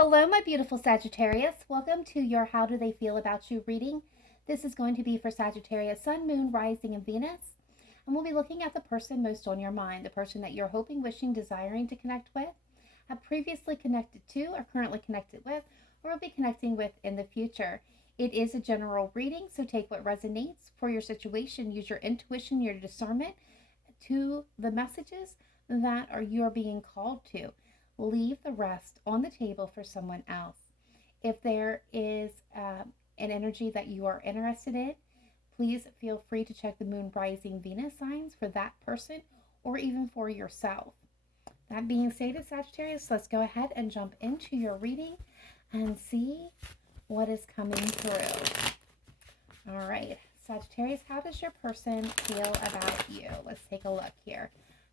Hello, my beautiful Sagittarius. Welcome to your How Do They Feel About You reading. This is going to be for Sagittarius, Sun, Moon, Rising, and Venus. And we'll be looking at the person most on your mind, the person that you're hoping, wishing, desiring to connect with, have previously connected to, or currently connected with, or will be connecting with in the future. It is a general reading, so take what resonates for your situation. Use your intuition, your discernment to the messages that you're being called to. Leave the rest on the table for someone else. If there is an energy that you are interested in, please feel free to check the Moon, Rising, Venus signs for that person or even for yourself. That being stated, Sagittarius, let's go ahead and jump into your reading and see what is coming through. All right, Sagittarius, how does your person feel about you? Let's take a look here.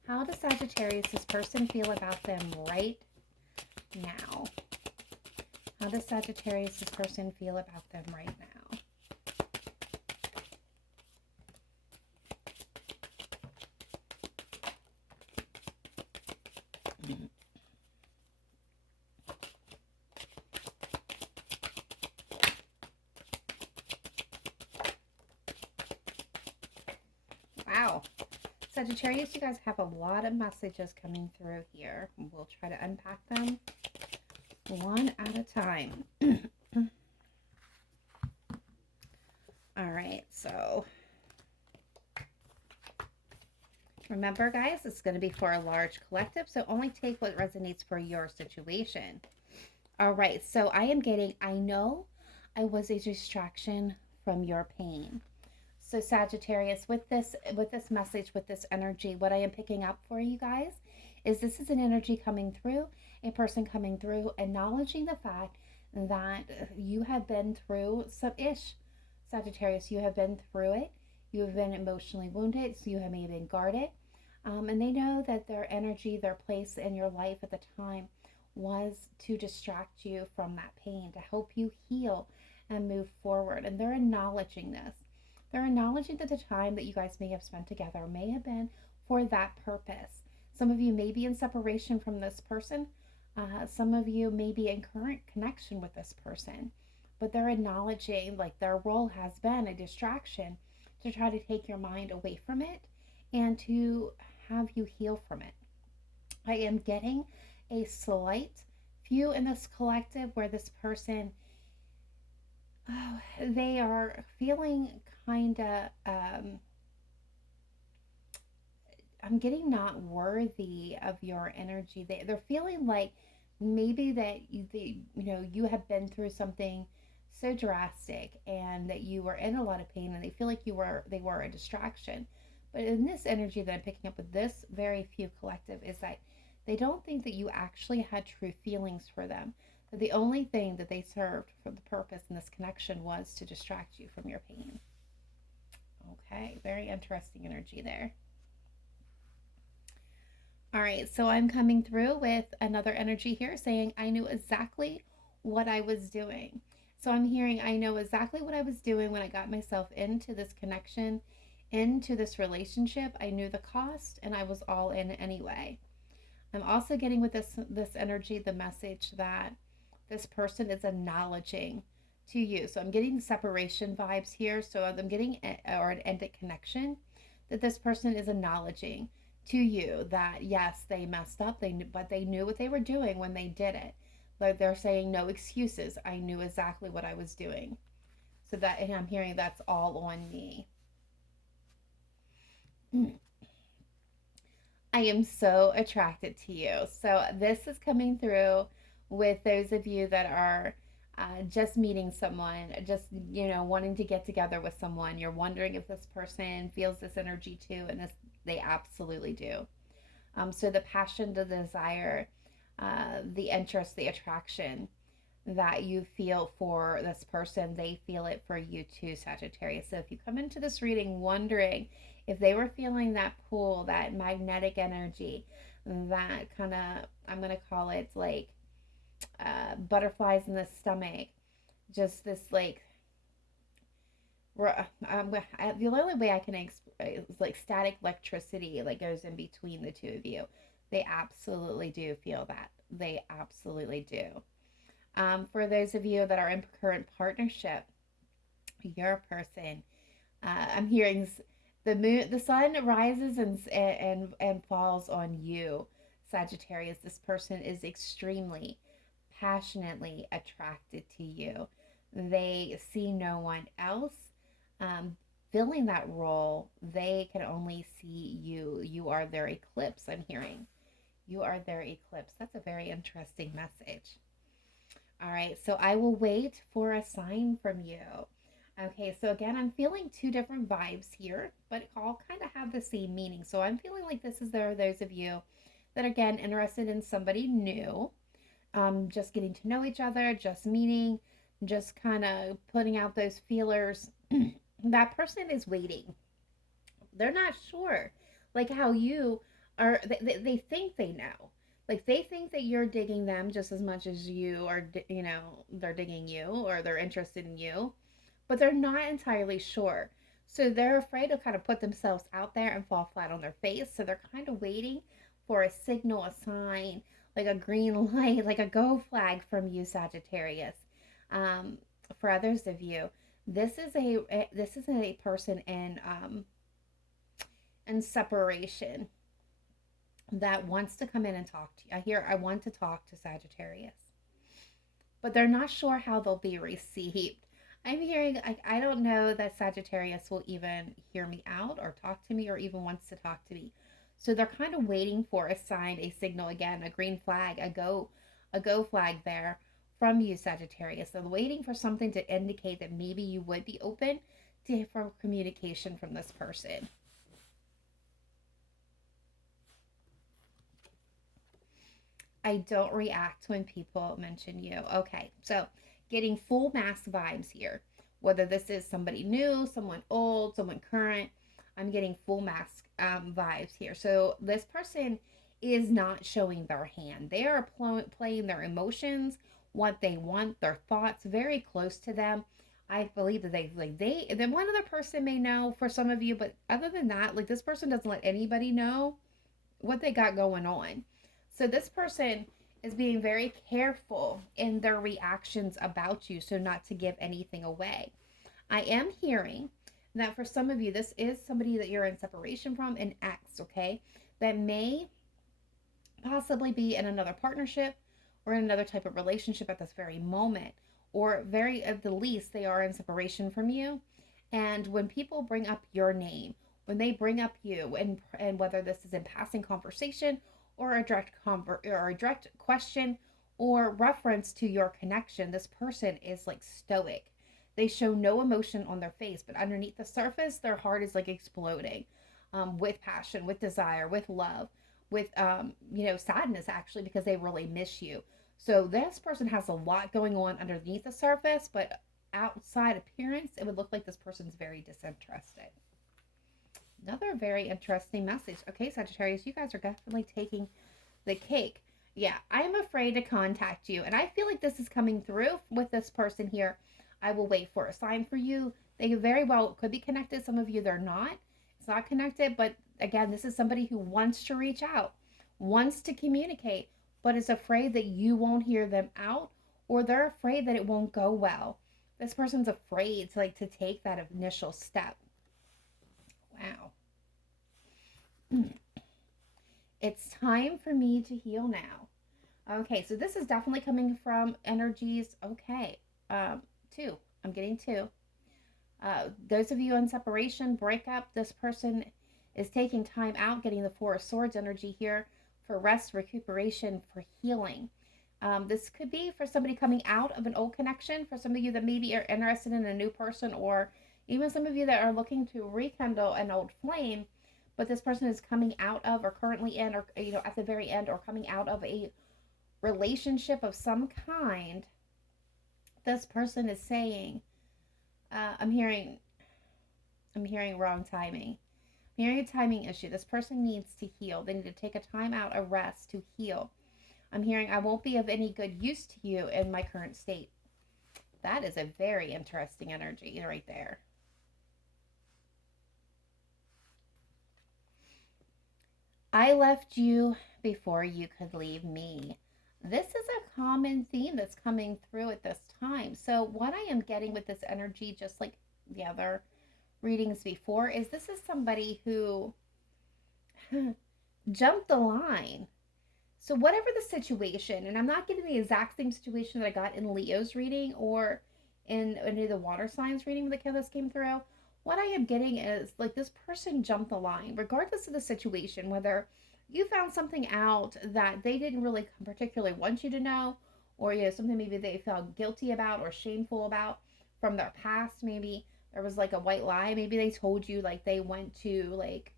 How does Sagittarius, this person, feel about them right now? How does Sagittarius, this person, feel about them right now? Wow. Sagittarius, you guys have a lot of messages coming through here. We'll try to unpack them one at a time. All right, so remember, guys, it's going to be for a large collective, so only take what resonates for your situation. All right, so I am getting, I know I was a distraction from your pain. So Sagittarius, with this message, with this energy, what I am picking up for you guys is this is an energy coming through, a person coming through, acknowledging the fact that you have been through some ish. Sagittarius, you have been through it. You have been emotionally wounded, so you have maybe been guarded. And they know that their energy, their place in your life at the time was to distract you from that pain, to help you heal and move forward. And they're acknowledging this. They're acknowledging that the time that you guys may have spent together may have been for that purpose. Some of you may be in separation from this person. Some of you may be in current connection with this person. But they're acknowledging like their role has been a distraction to try to take your mind away from it and to have you heal from it. I am getting a slight few in this collective where this person, they are feeling kind of, I'm getting not worthy of your energy. They're feeling like maybe that you have been through something so drastic and that you were in a lot of pain and they feel like they were a distraction. But in this energy that I'm picking up with this very few collective is that they don't think that you actually had true feelings for them. That the only thing that they served for the purpose in this connection was to distract you from your pain. Okay, very interesting energy there. All right, so I'm coming through with another energy here saying I knew exactly what I was doing. So I'm hearing I know exactly what I was doing when I got myself into this connection, into this relationship. I knew the cost and I was all in anyway. I'm also getting with this energy the message that this person is acknowledging to you. So I'm getting separation vibes here. So I'm getting an ended connection that this person is acknowledging to you that yes, they messed up, but they knew what they were doing when they did it. Like they're saying no excuses. I knew exactly what I was doing. So that, and I'm hearing that's all on me. I am so attracted to you. So this is coming through with those of you that are just meeting someone, just wanting to get together with someone. You're wondering if this person feels this energy too, and they absolutely do. So the passion, the desire, the interest, the attraction that you feel for this person, they feel it for you too, Sagittarius. So if you come into this reading wondering if they were feeling that pull, that magnetic energy, that kind of, I'm going to call it like butterflies in the stomach, just this like, the only way I can explain is like static electricity like goes in between the two of you. They absolutely do feel that. They absolutely do. For those of you that are in current partnership, your person, I'm hearing the moon, the sun rises and falls on you, Sagittarius. This person is extremely passionately attracted to you. They see no one else um, filling that role. They can only see you. You are their eclipse. I'm hearing you are their eclipse. That's a very interesting message. All right, so I will wait for a sign from you. Okay, so again, I'm feeling two different vibes here, but all kind of have the same meaning. So I'm feeling like this is there are those of you that, again, interested in somebody new, just getting to know each other, just meeting, just kind of putting out those feelers. That person is waiting. They're not sure, like how you are. They think they know. Like they think that you're digging them just as much as you are, they're digging you or they're interested in you, but they're not entirely sure. So they're afraid to kind of put themselves out there and fall flat on their face. So they're kind of waiting for a signal, a sign, like a green light, like a go flag from you, Sagittarius. Um, for others of you, this is a person in separation that wants to come in and talk to you. I want to talk to Sagittarius, but they're not sure how they'll be received. I'm hearing, I don't know that Sagittarius will even hear me out or talk to me or even wants to talk to me. So they're kind of waiting for a sign, a signal, again, a green flag, a go flag there from you, Sagittarius. They're waiting for something to indicate that maybe you would be open to from communication from this person. I don't react when people mention you. Okay, so getting full mask vibes here. Whether this is somebody new, someone old, someone current, I'm getting full mask vibes here. So this person is not showing their hand. They are playing their emotions, what they want, their thoughts very close to them. I believe that then one other person may know for some of you, but other than that, like this person doesn't let anybody know what they got going on. So this person is being very careful in their reactions about you so not to give anything away. I am hearing that for some of you, this is somebody that you're in separation from, an ex, okay? That may possibly be in another partnership or in another type of relationship at this very moment, or very at the least, they are in separation from you. And when people bring up your name, when they bring up you, and whether this is in passing conversation or or a direct question or reference to your connection, this person is like stoic. They show no emotion on their face, but underneath the surface, their heart is like exploding, with passion, with desire, with love, with sadness actually, because they really miss you. So this person has a lot going on underneath the surface, but outside appearance, it would look like this person's very disinterested. Another very interesting message. Okay, Sagittarius, you guys are definitely taking the cake. Yeah, I'm afraid to contact you. And I feel like this is coming through with this person here. I will wait for a sign for you. They very well could be connected. Some of you, they're not. It's not connected. But again, this is somebody who wants to reach out, wants to communicate, but is afraid that you won't hear them out, or they're afraid that it won't go well. This person's afraid to take that initial step. Wow. It's time for me to heal now. Okay, so this is definitely coming from energies. Okay, two. I'm getting two. Those of you in separation, breakup, this person is taking time out, getting the Four of Swords energy here for rest, recuperation, for healing. This could be for somebody coming out of an old connection, for some of you that maybe are interested in a new person, or even some of you that are looking to rekindle an old flame, but this person is coming out of or currently in, or at the very end, or coming out of a relationship of some kind. This person is saying, I'm hearing wrong timing. I'm hearing a timing issue. This person needs to heal. They need to take a time out, a rest to heal. I'm hearing, I won't be of any good use to you in my current state. That is a very interesting energy right there. I left you before you could leave me. This is a common theme that's coming through at this time. So, what I am getting with this energy, just like the other readings before, is this is somebody who jumped the line. So, whatever the situation, and I'm not getting the exact same situation that I got in Leo's reading or in any of the water signs reading that this came through. What I am getting is like this person jumped the line, regardless of the situation, whether you found something out that they didn't really particularly want you to know, or something maybe they felt guilty about or shameful about from their past. Maybe there was like a white lie. Maybe they told you like they went to like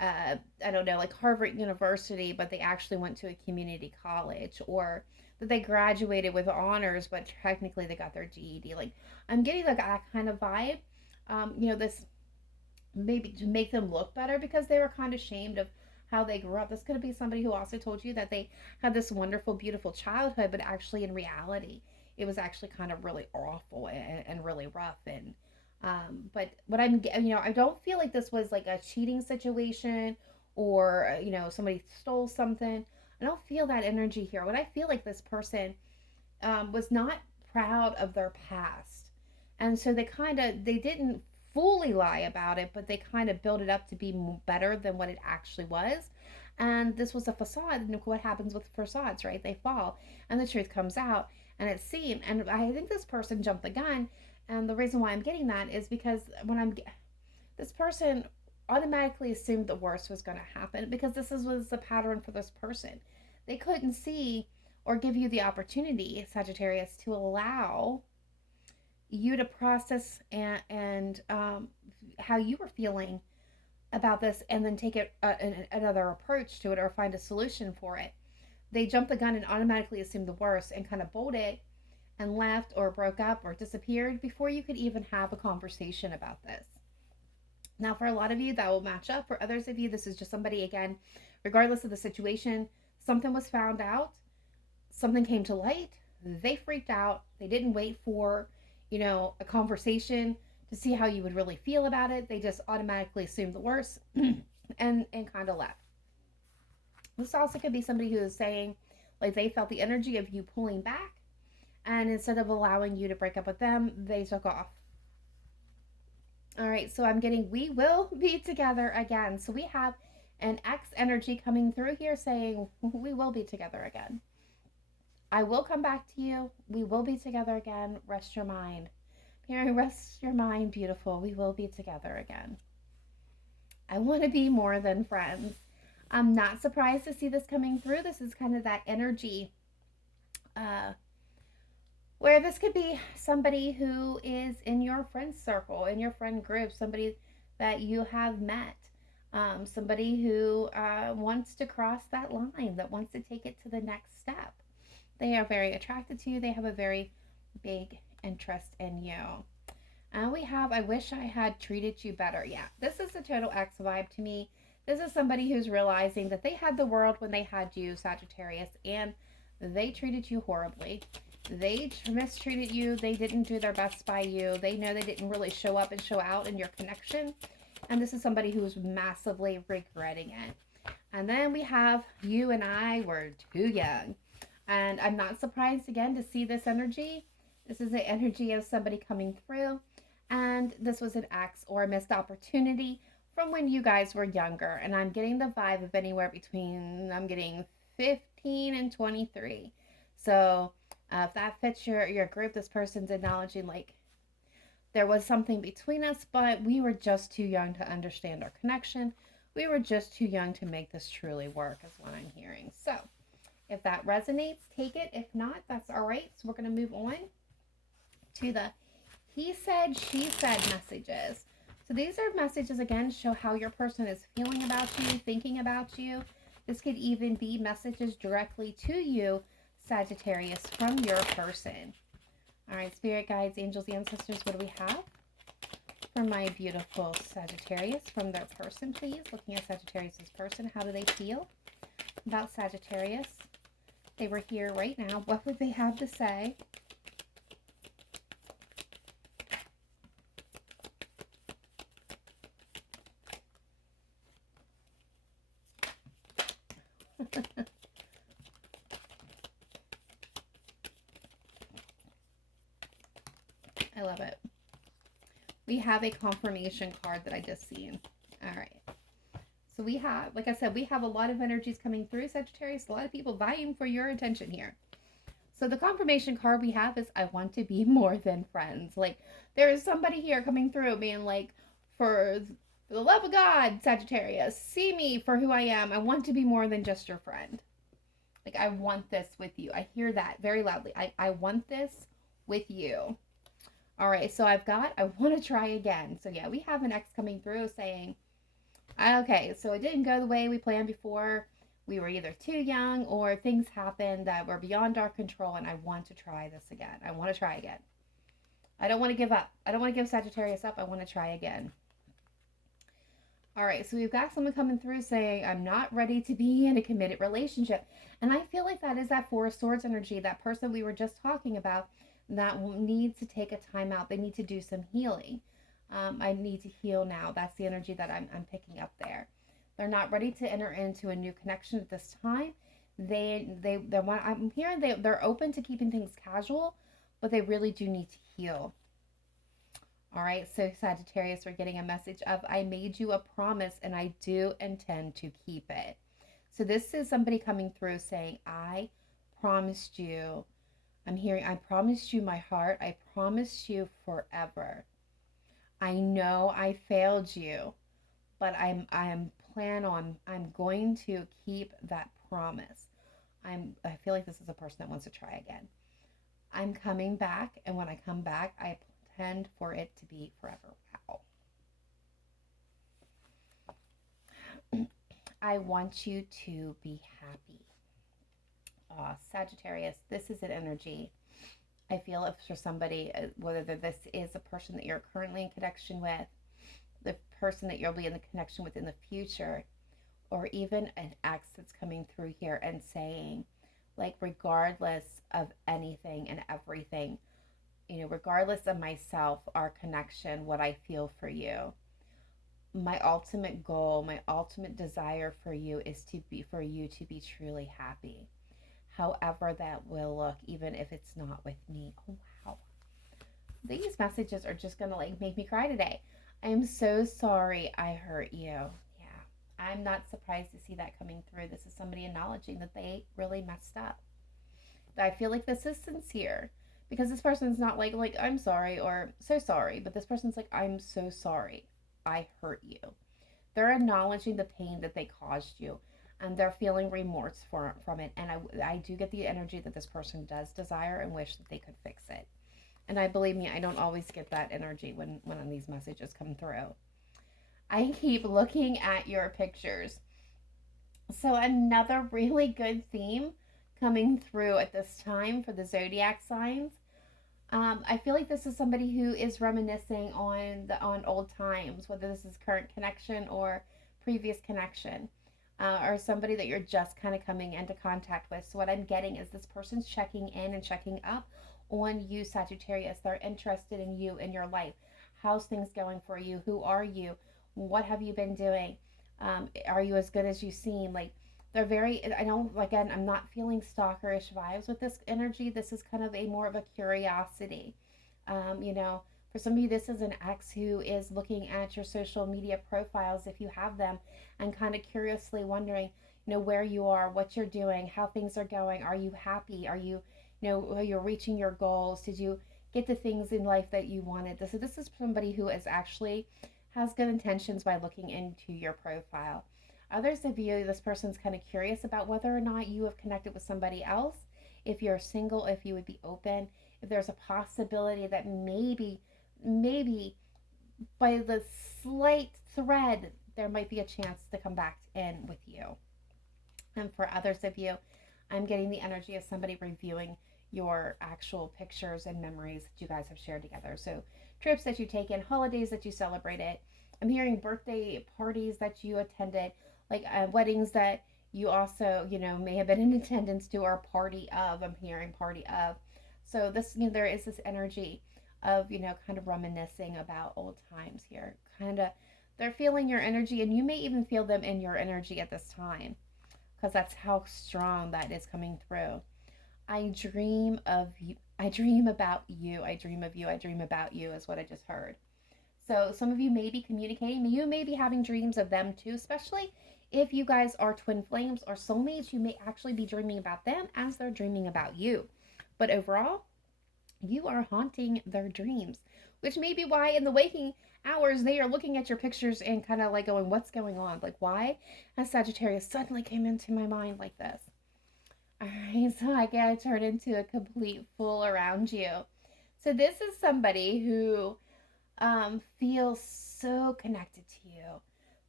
I don't know, like Harvard University, but they actually went to a community college, or that they graduated with honors, but technically they got their GED. Like, I'm getting like that kind of vibe. This maybe to make them look better because they were kind of ashamed of how they grew up. This could be somebody who also told you that they had this wonderful, beautiful childhood, but actually in reality, it was actually kind of really awful and really rough. And but what I don't feel like this was like a cheating situation or somebody stole something. I don't feel that energy here. What I feel like this person was not proud of their past, and so they didn't fully lie about it, but they kind of built it up to be better than what it actually was. And this was a facade, and what happens with facades, right? They fall, and the truth comes out, and it's seen. And I think this person jumped the gun, and the reason why I'm getting that is because this person automatically assumed the worst was going to happen because was the pattern for this person. They couldn't see or give you the opportunity, Sagittarius, to allow you to process and how you were feeling about this, and then take it another approach to it or find a solution for it. They jumped the gun and automatically assumed the worst and kind of bolted and left or broke up or disappeared before you could even have a conversation about this. Now, for a lot of you, that will match up. For others of you, this is just somebody, again, regardless of the situation, something was found out, something came to light, they freaked out, they didn't wait for, a conversation to see how you would really feel about it. They just automatically assumed the worst and kind of left. This also could be somebody who is saying, like, they felt the energy of you pulling back, and instead of allowing you to break up with them, they took off. All right, so I'm getting we will be together again. So we have an X energy coming through here saying we will be together again. I will come back to you. We will be together again. Rest your mind. Mary, rest your mind, beautiful. We will be together again. I want to be more than friends. I'm not surprised to see this coming through. This is kind of that energy where this could be somebody who is in your friend circle, in your friend group, somebody that you have met, somebody who wants to cross that line, that wants to take it to the next step. They are very attracted to you. They have a very big interest in you. And we have, I wish I had treated you better. Yeah, this is a total X vibe to me. This is somebody who's realizing that they had the world when they had you, Sagittarius, and they treated you horribly. They mistreated you. They didn't do their best by you. They know they didn't really show up and show out in your connection. And this is somebody who's massively regretting it. And then we have you and I were too young. And I'm not surprised again to see this energy. This is the energy of somebody coming through. And this was an X or a missed opportunity from when you guys were younger. And I'm getting the vibe of anywhere between, I'm getting 15 and 23. So if that fits your group, this person's acknowledging like there was something between us, but we were just too young to understand our connection. We were just too young to make this truly work, is what I'm hearing. So if that resonates, take it. If not, that's all right. So we're going to move on to the he said, she said messages. So these are messages, again, show how your person is feeling about you, thinking about you. This could even be messages directly to you, Sagittarius, from your person. All right, spirit guides, angels, ancestors, what do we have for my beautiful Sagittarius from their person, please? Looking at Sagittarius's person, how do they feel about Sagittarius? They were here right now. What would they have to say? I love it. We have a confirmation card that I just seen. All right. So we have, like I said, we have a lot of energies coming through, Sagittarius. A lot of people vying for your attention here. So the confirmation card we have is I want to be more than friends. Like there is somebody here coming through being like, for the love of God, Sagittarius, see me for who I am. I want to be more than just your friend. Like I want this with you. I hear that very loudly. I want this with you. All right, so I want to try again. So yeah, we have an ex coming through saying, okay, so it didn't go the way we planned before. We were either too young or things happened that were beyond our control, and I want to try this again. I want to try again. I don't want to give up. I don't want to give Sagittarius up. I want to try again. All right, so we've got someone coming through saying, I'm not ready to be in a committed relationship. And I feel like that is that Four of Swords energy, that person we were just talking about that needs to take a time out. They need to do some healing. I need to heal now. That's the energy that I'm picking up there. They're not ready to enter into a new connection at this time. I'm hearing they're open to keeping things casual, but they really do need to heal. All right, so Sagittarius, we're getting a message of I made you a promise and I do intend to keep it. So this is somebody coming through saying, I promised you. I'm hearing, I promised you my heart. I promised you forever. I know I failed you, but I'm going to keep that promise. I feel like this is a person that wants to try again. I'm coming back, and when I come back, I intend for it to be forever. Wow. I want you to be happy. Sagittarius, this is an energy. I feel if for somebody, whether this is a person that you're currently in connection with, the person that you'll be in the connection with in the future, or even an ex that's coming through here and saying, like, regardless of anything and everything, regardless of myself, our connection, what I feel for you, my ultimate goal, my ultimate desire for you is for you to be truly happy. However that will look, even if it's not with me. Oh, wow. These messages are just going to make me cry today. I am so sorry I hurt you. Yeah, I'm not surprised to see that coming through. This is somebody acknowledging that they really messed up. I feel like this is sincere because this person's not like I'm sorry or so sorry, but this person's like, I'm so sorry I hurt you. They're acknowledging the pain that they caused you, and they're feeling remorse from it. And I do get the energy that this person does desire and wish that they could fix it. And I believe me, I don't always get that energy when these messages come through. I keep looking at your pictures. So another really good theme coming through at this time for the zodiac signs. I feel like this is somebody who is reminiscing on old times, whether this is current connection or previous connection, or somebody that you're just kind of coming into contact with. So what I'm getting is this person's checking in and checking up on you, Sagittarius. They're interested in you, in your life. How's things going for you? Who are you? What have you been doing? Are you as good as you seem? Like, they're very, I don't, again, I'm not feeling stalkerish vibes with this energy. This is kind of more of a curiosity. For some of you, this is an ex who is looking at your social media profiles, if you have them, and kind of curiously wondering, where you are, what you're doing, how things are going. Are you happy? Are you, you're reaching your goals? Did you get the things in life that you wanted? So this is somebody who is actually has good intentions by looking into your profile. Others of you, this person's kind of curious about whether or not you have connected with somebody else. If you're single, if you would be open, if there's a possibility that maybe by the slight thread, there might be a chance to come back in with you. And for others of you, I'm getting the energy of somebody reviewing your actual pictures and memories that you guys have shared together. So trips that you taken, holidays that you celebrated. I'm hearing birthday parties that you attended, like weddings that you also, may have been in attendance to, or party of. I'm hearing party of. So this, there is this energy of, kind of reminiscing about old times here. They're feeling your energy, and you may even feel them in your energy at this time, because that's how strong that is coming through. I dream of you. I dream about you. I dream of you. I dream about you is what I just heard. So some of you may be communicating. You may be having dreams of them too, especially if you guys are twin flames or soulmates. You may actually be dreaming about them as they're dreaming about you. But overall, you are haunting their dreams, which may be why in the waking hours they are looking at your pictures and kind of like going, what's going on? Like, why has Sagittarius suddenly came into my mind like this? All right, so I gotta turn into a complete fool around you. So this is somebody who feels so connected to you.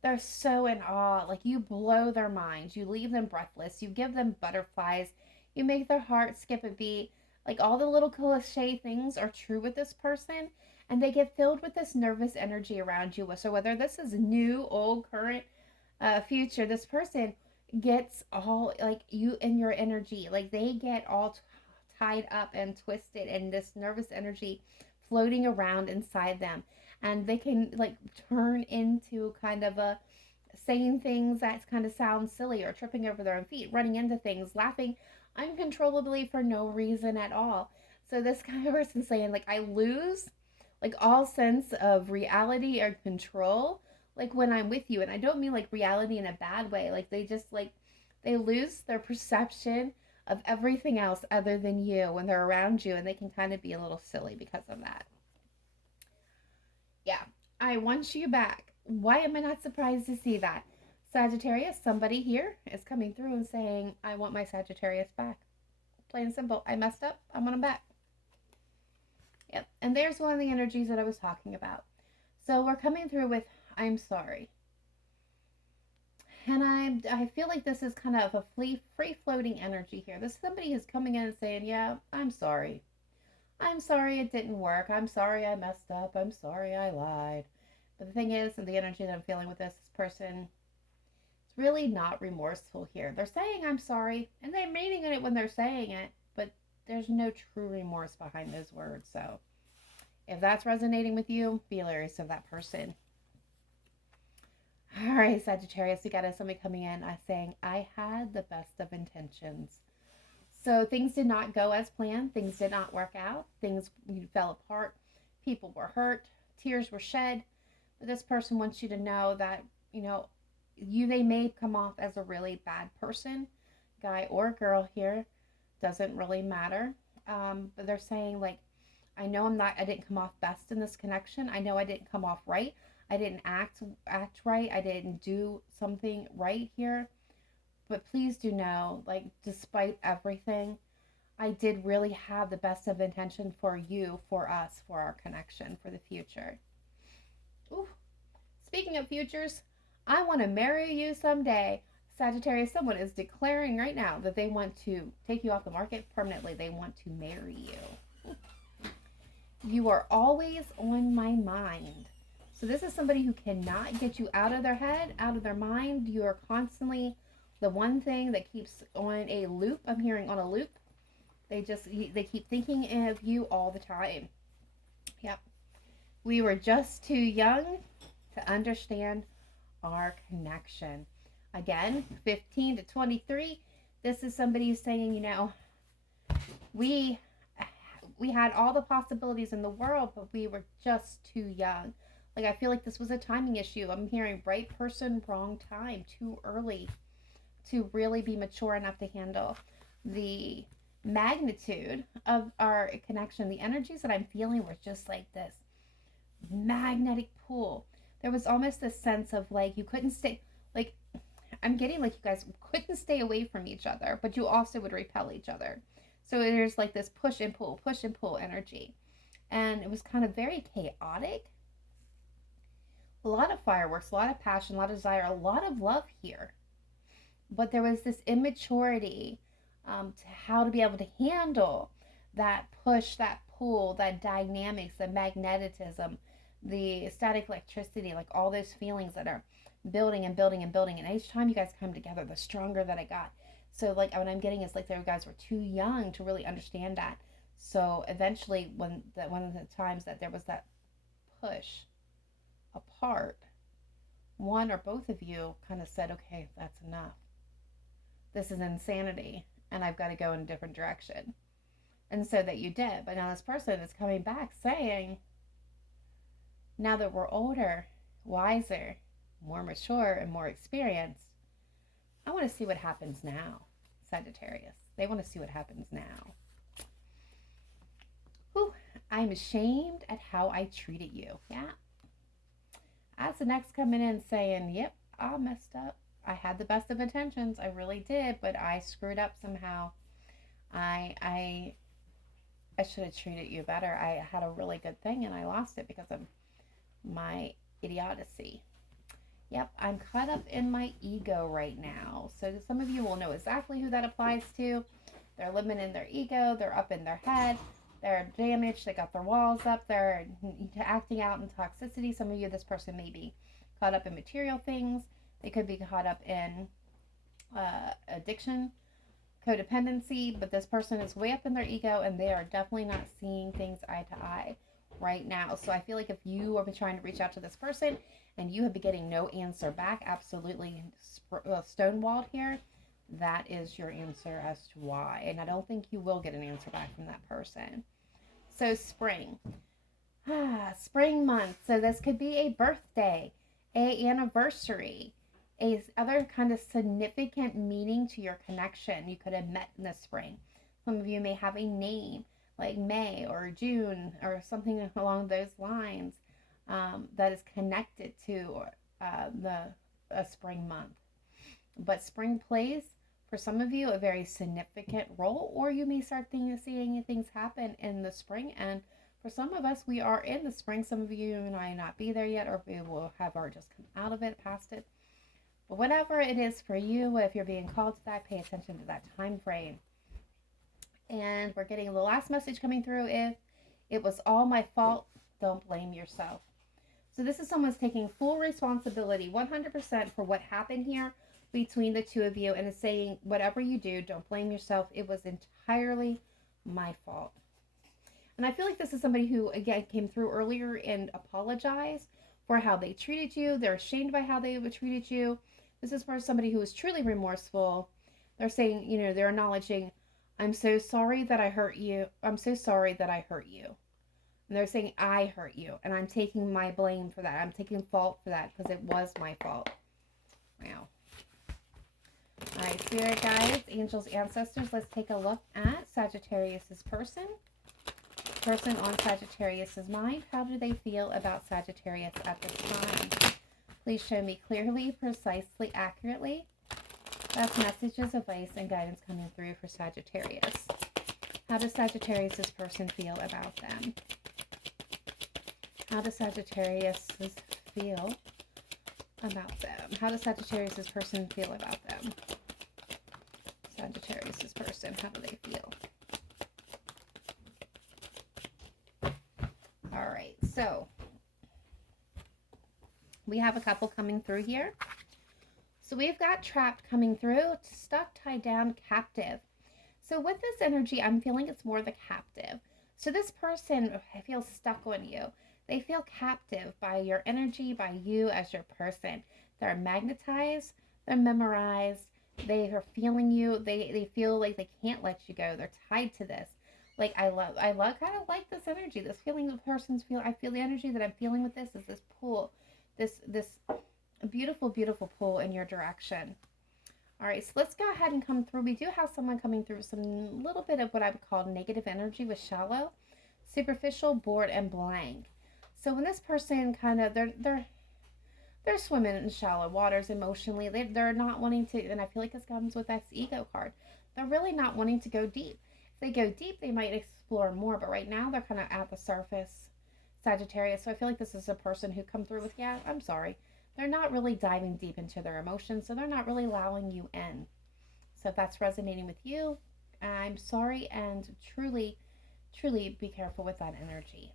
They're so in awe. Like, you blow their minds. You leave them breathless. You give them butterflies. You make their heart skip a beat. Like, all the little cliche things are true with this person. And they get filled with this nervous energy around you. So whether this is new, old, current, future, this person gets all like you and your energy. Like, they get all tied up and twisted in this nervous energy floating around inside them, and they can like turn into kind of a saying things that kind of sound silly or tripping over their own feet, running into things, laughing uncontrollably for no reason at all. So this kind of person saying like, I lose like all sense of reality or control like when I'm with you. And I don't mean like reality in a bad way. Like, they just like they lose their perception of everything else other than you when they're around you, and they can kind of be a little silly because of that. Yeah, I want you back. Why am I not surprised to see that? Sagittarius, somebody here is coming through and saying, I want my Sagittarius back. Plain and simple. I messed up. I want him back. Yep. And there's one of the energies that I was talking about. So we're coming through with, I'm sorry. And I feel like this is kind of a free floating energy here. This somebody is coming in and saying, yeah, I'm sorry. I'm sorry it didn't work. I'm sorry I messed up. I'm sorry I lied. But the thing is, the energy that I'm feeling with this person is really not remorseful here. They're saying I'm sorry, and they're meaning it when they're saying it, but there's no true remorse behind those words. So if that's resonating with you, be hilarious of that person. All right, Sagittarius, we got somebody coming in saying, I had the best of intentions. So things did not go as planned. Things did not work out. Things fell apart. People were hurt. Tears were shed. But this person wants you to know that, they may come off as a really bad person, guy or girl here. Doesn't really matter. But they're saying, like, I know I didn't come off best in this connection. I know I didn't come off right. I didn't act right. I didn't do something right here. But please do know, like, despite everything, I did really have the best of intention for you, for us, for our connection, for the future. Ooh. Speaking of futures, I want to marry you someday. Sagittarius, someone is declaring right now that they want to take you off the market permanently. They want to marry you. You are always on my mind. So this is somebody who cannot get you out of their head, out of their mind. You are constantly the one thing that keeps on a loop. I'm hearing on a loop. They keep thinking of you all the time. Yep. We were just too young to understand our connection. Again, 15 to 23. This is somebody who's saying, we had all the possibilities in the world, but we were just too young. Like, I feel like this was a timing issue. I'm hearing right person, wrong time, too early to really be mature enough to handle the magnitude of our connection. The energies that I'm feeling were just like this magnetic pull. There was almost this sense of like you couldn't stay, like, I'm getting like you guys couldn't stay away from each other, but you also would repel each other. So there's like this push and pull energy. And it was kind of very chaotic. A lot of fireworks, a lot of passion, a lot of desire, a lot of love here. But there was this immaturity to how to be able to handle that push, that pull, that dynamics, the magnetism, the static electricity, like all those feelings that are building and building and building. And each time you guys come together, the stronger that I got. So like what I'm getting is like you guys were too young to really understand that. So eventually one of the times that there was that push apart, one or both of you kind of said, okay, that's enough. This is insanity and I've got to go in a different direction. And so that you did. But now this person is coming back saying, now that we're older, wiser, more mature, and more experienced, I want to see what happens now, Sagittarius. They want to see what happens now. Whew, I'm ashamed at how I treated you. Yeah. As the next coming in saying, yep, I messed up. I had the best of intentions. I really did, but I screwed up somehow. I should have treated you better. I had a really good thing and I lost it because of my idiocy. Yep, I'm caught up in my ego right now. So some of you will know exactly who that applies to. They're living in their ego. They're up in their head. They're damaged. They got their walls up. They're acting out in toxicity. Some of you, this person may be caught up in material things. They could be caught up in addiction, codependency, but this person is way up in their ego and they are definitely not seeing things eye to eye right now. So I feel like if you have been trying to reach out to this person and you have been getting no answer back, absolutely stonewalled here, that is your answer as to why. And I don't think you will get an answer back from that person. So spring. Spring month. So this could be a birthday, a anniversary, a other kind of significant meaning to your connection you could have met in the spring. Some of you may have a name like May or June or something along those lines that is connected to the spring month. But spring plays for some of you a very significant role, or you may start seeing things happen in the spring. And for some of us, we are in the spring. Some of you might not be there yet, or we will have already just come out of it, past it. But whatever it is for you, if you're being called to that, pay attention to that time frame. And we're getting the last message coming through is, it was all my fault, don't blame yourself. So this is someone's taking full responsibility, 100% for what happened here between the two of you, and is saying, whatever you do, don't blame yourself. It was entirely my fault. And I feel like this is somebody who, again, came through earlier and apologized for how they treated you. They're ashamed by how they treated you. This is for somebody who is truly remorseful. They're saying, they're acknowledging, I'm so sorry that I hurt you. I'm so sorry that I hurt you. And they're saying, I hurt you. And I'm taking my blame for that. I'm taking fault for that because it was my fault. Wow. All right, spirit guides, angels, ancestors, let's take a look at Sagittarius's person. Person on Sagittarius's mind. How do they feel about Sagittarius at this time? Please show me clearly, precisely, accurately. That's messages, advice, and guidance coming through for Sagittarius. How does Sagittarius's person feel about them? How does Sagittarius feel about them? How does Sagittarius's person feel about them? Sagittarius's person, how do they feel? All right, so we have a couple coming through here. So we've got trapped coming through, stuck, tied down, captive. So with this energy, I'm feeling it's more the captive. So this person feels stuck on you. They feel captive by your energy, by you as your person. They're magnetized, they're memorized, they are feeling you. They feel like they can't let you go. They're tied to this. Like I kind of like this energy, this feeling the person's feel. I feel the energy that I'm feeling with this is this pull, this beautiful, beautiful pull in your direction. All right, so let's go ahead and come through. We do have someone coming through some little bit of what I would call negative energy with shallow, superficial, bored, and blank. So when this person kind of, they're swimming in shallow waters emotionally. They're not wanting to, and I feel like this comes with this ego card. They're really not wanting to go deep. If they go deep, they might explore more, but right now they're kind of at the surface, Sagittarius. So I feel like this is a person who come through with, yeah, I'm sorry. They're not really diving deep into their emotions, so they're not really allowing you in. So if that's resonating with you, I'm sorry, and truly, truly be careful with that energy.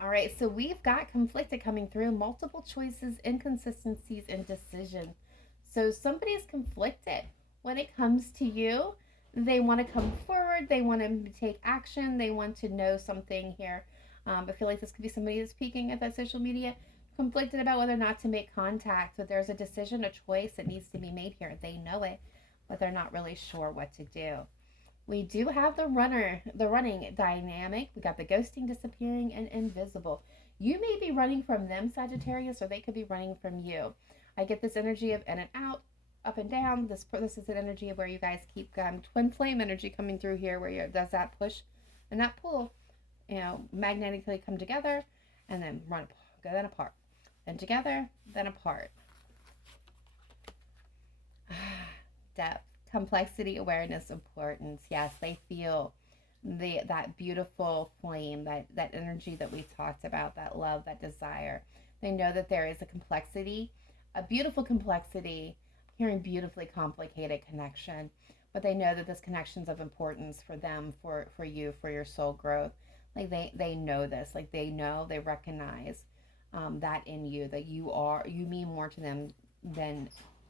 All right, so we've got conflicted coming through, multiple choices, inconsistencies, and decision. So somebody's conflicted when it comes to you. They want to come forward. They want to take action. They want to know something here. I feel like this could be somebody that's peeking at that social media, conflicted about whether or not to make contact. But there's a decision, a choice that needs to be made here. They know it, but they're not really sure what to do. We do have the running dynamic. We got the ghosting, disappearing, and invisible. You may be running from them, Sagittarius, or they could be running from you. I get this energy of in and out, up and down. This is an energy of where you guys keep twin flame energy coming through here, where you does that push and that pull, magnetically come together and then go then apart, then together, then apart. Depth, complexity, awareness, importance. Yes, they feel that beautiful flame, that energy that we talked about, that love, that desire. They know that there is a complexity, a beautiful complexity, hearing beautifully complicated connection, but they know that this connection is of importance for them, for you, for your soul growth. Like they know this, like they know, they recognize that in you, that you mean more to them than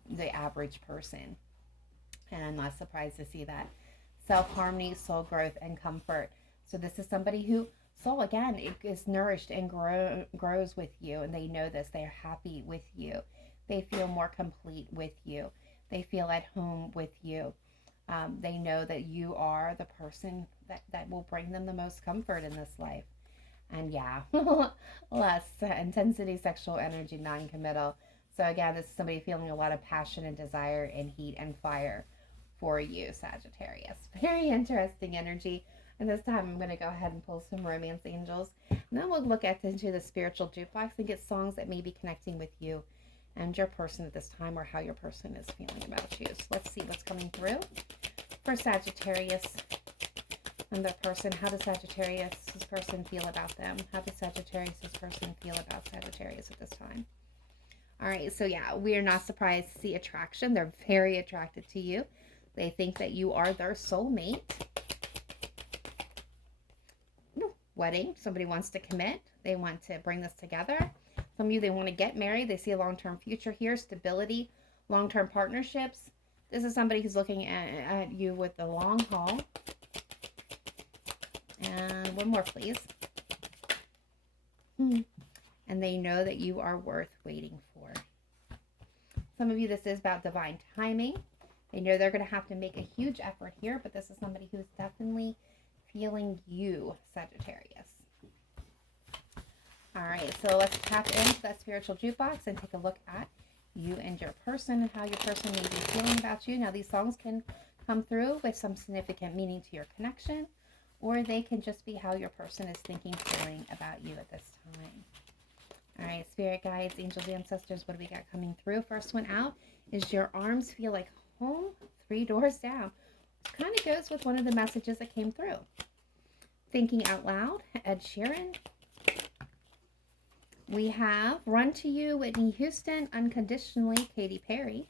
the average person. And I'm not surprised to see that. Self-harmony, soul growth, and comfort. So this is somebody who, soul again, is nourished and grows with you, and they know this. They are happy with you. They feel more complete with you. They feel at home with you. They know that you are the person that will bring them the most comfort in this life. And yeah, less intensity, sexual energy, non-committal. So again, this is somebody feeling a lot of passion and desire and heat and fire for you, Sagittarius. Very interesting energy. And this time I'm going to go ahead and pull some romance angels. And then we'll look into the spiritual jukebox and get songs that may be connecting with you and your person at this time, or how your person is feeling about you. So let's see what's coming through for Sagittarius and their person. How does Sagittarius' person feel about them? How does Sagittarius' person feel about Sagittarius at this time? All right, so yeah, we are not surprised to see attraction. They're very attracted to you. They think that you are their soulmate. Wedding, somebody wants to commit. They want to bring this together. Some of you, they want to get married. They see a long-term future here, stability, long-term partnerships. This is somebody who's looking at you with the long haul. And one more, please. And they know that you are worth waiting for. Some of you, this is about divine timing. They know they're going to have to make a huge effort here, but this is somebody who's definitely feeling you, Sagittarius. All right, so let's tap into that spiritual jukebox and take a look at you and your person and how your person may be feeling about you. Now, these songs can come through with some significant meaning to your connection, or they can just be how your person is thinking, feeling about you at this time. All right, spirit guides, angels, ancestors, what do we got coming through? First one out is your arms feel like home, 3 doors down. Which kind of goes with one of the messages that came through. Thinking out loud, Ed Sheeran. We have Run to You, Whitney Houston, Unconditionally, Katy Perry.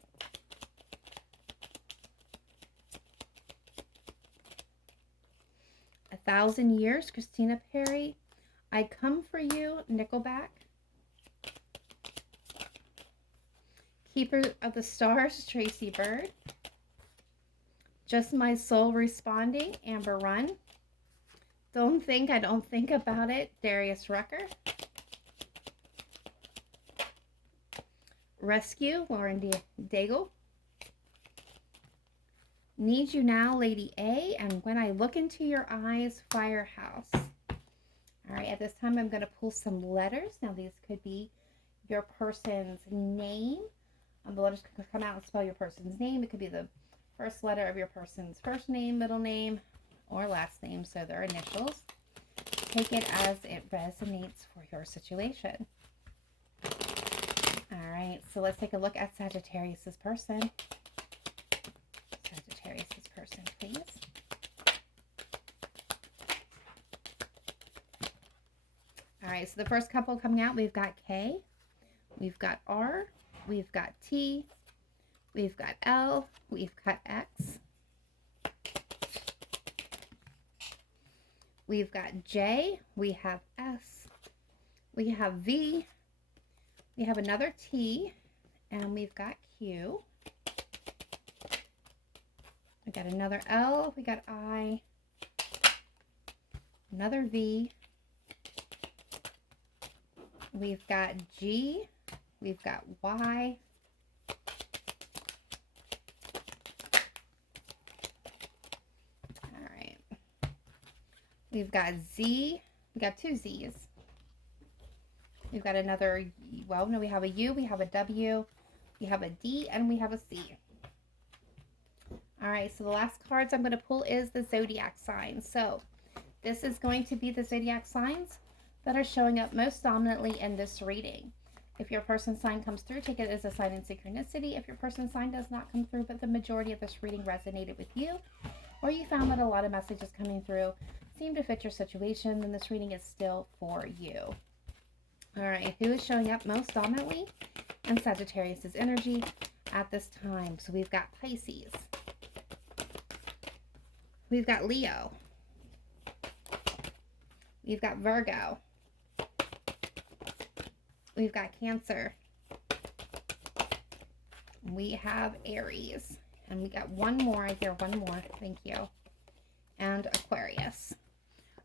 A 1,000 Years, Christina Perri. I Come For You, Nickelback. Keeper of the Stars, Tracy Bird. Just My Soul Responding, Amber Run. Don't Think I Don't Think About It, Darius Rucker. Rescue, Lauren Daigle. Need You Now, Lady A. And When I Look Into Your Eyes, Firehouse. All right, at this time I'm going to pull some letters. Now these could be your person's name. The letters can come out and spell your person's name. It could be the first letter of your person's first name, middle name, or last name, so their initials. Take it as it resonates for your situation. All right, so let's take a look at Sagittarius' person. Sagittarius' person, please. All right, so the first couple coming out, we've got K, we've got R, we've got T, we've got L, we've got X, we've got J, we have S, we have V, we have another T, and we've got Q. We got another L, we got I, another V, we've got G, we've got Y, all We've got Z. We got two Z's. We've got another, well, no, we have a U, we have a W, we have a D, and we have a C. All right, so the last cards I'm going to pull is the zodiac signs. So this is going to be the zodiac signs that are showing up most dominantly in this reading. If your person's sign comes through, take it as a sign in synchronicity. If your person's sign does not come through, but the majority of this reading resonated with you, or you found that a lot of messages coming through seem to fit your situation, then this reading is still for you. All right, who is showing up most dominantly in Sagittarius' energy at this time? So we've got Pisces. We've got Leo. We've got Virgo. We've got Cancer. We have Aries. And we got one more. I hear one more. Thank you. And Aquarius.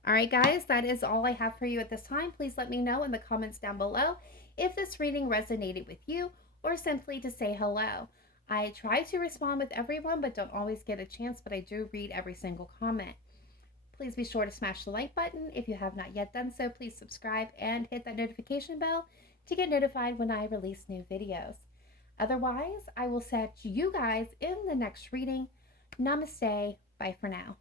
All right, guys, that is all I have for you at this time. Please let me know in the comments down below if this reading resonated with you, or simply to say hello. I try to respond with everyone, but don't always get a chance, but I do read every single comment. Please be sure to smash the like button. If you have not yet done so, please subscribe and hit that notification bell to get notified when I release new videos. Otherwise, I will catch you guys in the next reading. Namaste. Bye for now.